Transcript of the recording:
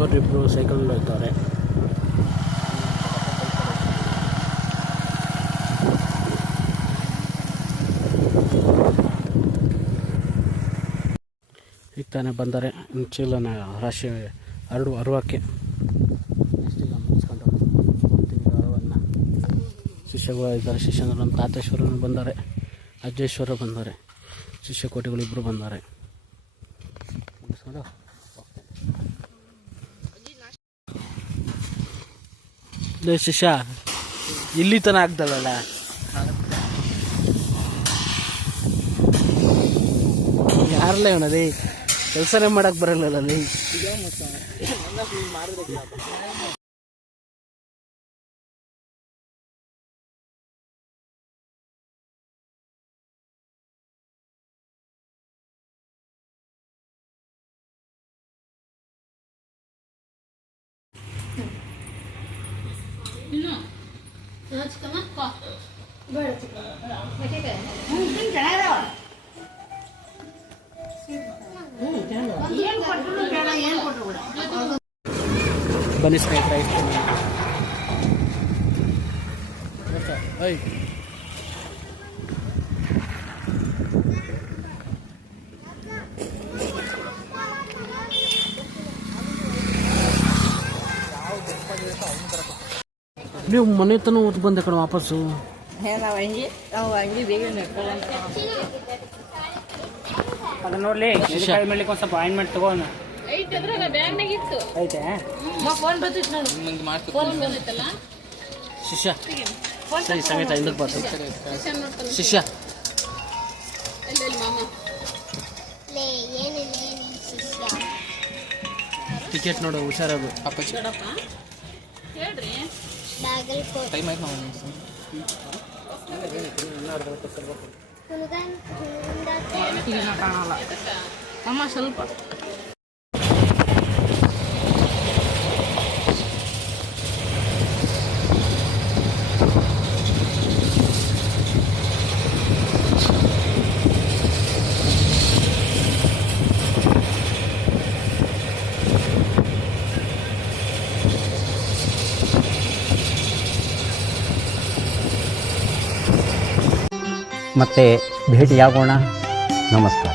ಅವರಿಬ್ಬರು ಸೈಕಲ್ ಹೋಗ್ತವ್ರೆ. ಈಗ ತಾನೇ ಬಂದರೆ ಚೀಲನ ರಾಶಿ ಅರುವಕ್ಕೆ ಅಷ್ಟೀಗ ಮುಗಿಸ್ಕೊಂಡು ಅರುವನ್ನು ಶಿಷ್ಯಗಳು ಇದ್ದಾರೆ. ಶಿಷ್ಯಂದ್ರೆ ನಮ್ಮ ತಾತೇಶ್ವರನು ಬಂದ್ದಾರೆ, ಅಜ್ಜೇಶ್ವರ ಬಂದ್ದಾರೆ, ಶಿಷ್ಯಕೋಟಿಗಳಿಬ್ಬರು ಬಂದ್ದಾರೆ. ಮುಗಿಸ್ಕೊಂಡು ಶಿಷ್ಯ ಇಲ್ಲಿ ತನಕ ಆಗ್ದಲ್ಲ, ಯಾರಲ್ಲ ಇವನದೇ ಕೆಲಸನೇ ಮಾಡಕ್ ಬರಲ್ಲ ಅಲ್ಲಿ. ಬನ್ನಿ ಸ್ನೇಹಿತರೆ, ನೀವು ಮನೆ ತನಕ ಓದ್ ಬಂದೆ ಕಡೆ ವಾಪಸ್ಸು. ಅದು ನೋಡ್ಲಿ ಮಾಡ್ಲಿಕ್ಕೆ ಒಂದು ಸ್ವಲ್ಪ ಆಯಿಂಟ್ಮೆಂಟ್ ತಗೋಣ. ಶಿಷ್ಯ ಸರಿ ಸಂಗೀತ ಹಿಂದಕ್ಕೆ ಬರ್ತು. ಶಿಷ್ಯ ಟಿಕೆಟ್ ನೋಡು, ಹುಷಾರದು. ಟೈಮ್ ಆಯ್ತು ಕಾಣಲ್ಲ ಅಮ್ಮ ಸ್ವಲ್ಪ. ಮತ್ತೆ ಭೇಟಿಯಾಗೋಣ. ನಮಸ್ಕಾರ.